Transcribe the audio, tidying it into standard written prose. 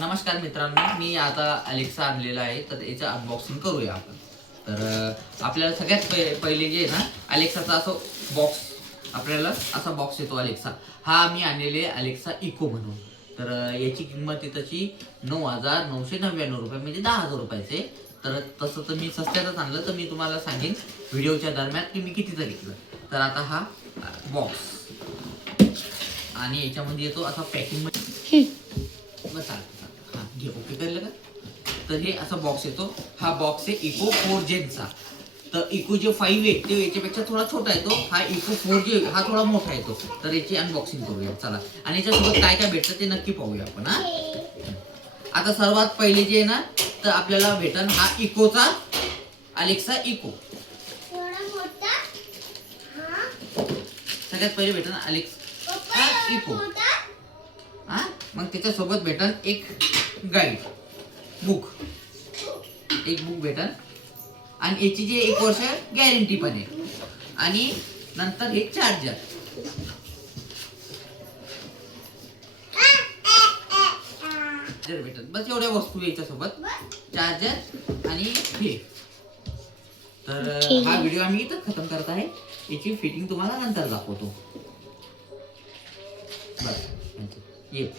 नमस्कार मित्रांनो, मी आता अलेक्सा आणलेला आहे, तर याचं अनबॉक्सिंग करूया आपण. तर आपल्याला सगळ्यात पहिले जे आहे ना, अलेक्साचा असं बॉक्स, आपल्याला असा बॉक्स येतो अलेक्सा. हा मी आणलेले अलेक्सा इको म्हणून. तर याची किंमत त्याची 9,999 रुपये, म्हणजे 10,000 रुपयाचे. तर तसं तर मी स्वस्त्यातच आणलं, तर मी तुम्हाला सांगेन व्हिडिओच्या दरम्यान की मी कितीचं घेतलं. तर आता हा बॉक्स आणि याच्यामध्ये येतो असा पॅकिंग मध्ये हा घे, ओके करलं का. तर हे असा बॉक्स येतो. हा बॉक्स आहे इको 4 जेनचा. तर इको जे 5 आहे ते याच्यापेक्षा थोडा छोटा येतो. हा इको 4 जे हा थोडा मोठा येतो. तर याची अनबॉक्सिंग करूया चला. आणि याच्यासोबत काय काय भेटतं ते नक्की पाहूया आपण. हा आता सर्वात पहिले जे आहे ना, तर आपल्याला भेटन हा इकोचा अलेक्सा इको. सगळ्यात पहिले भेटन अलेक्सा इको. हा मग त्याच्यासोबत भेटन एक गाईड बुक, एक बुक भेटन. आणि याची जी 1 वर्ष गॅरंटी पण आहे. आणि नंतर हे चार्जर. भेटत बस एवढ्या वस्तू याच्यासोबत, चार्जर आणि हे. तर हा व्हिडिओ आम्ही इथं खतम करत आहे. याची फिटिंग तुम्हाला नंतर दाखवतो. बस ये.